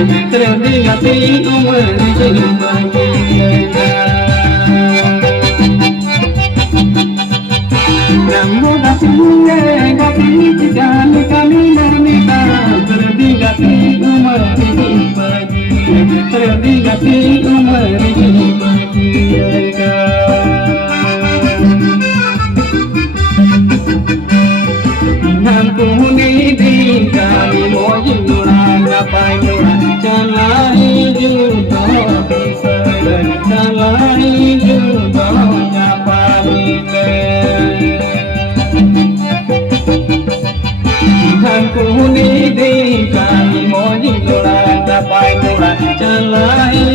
Terdigati umur Namu dapinya gati dan kami nernita Terdigati umur Terdigati umur Nampuni di kami moji nurang gapai nurang Jalai juta pisah Jalai juta ngapai Nampuni di kami moji nurang gapai nurang Jalai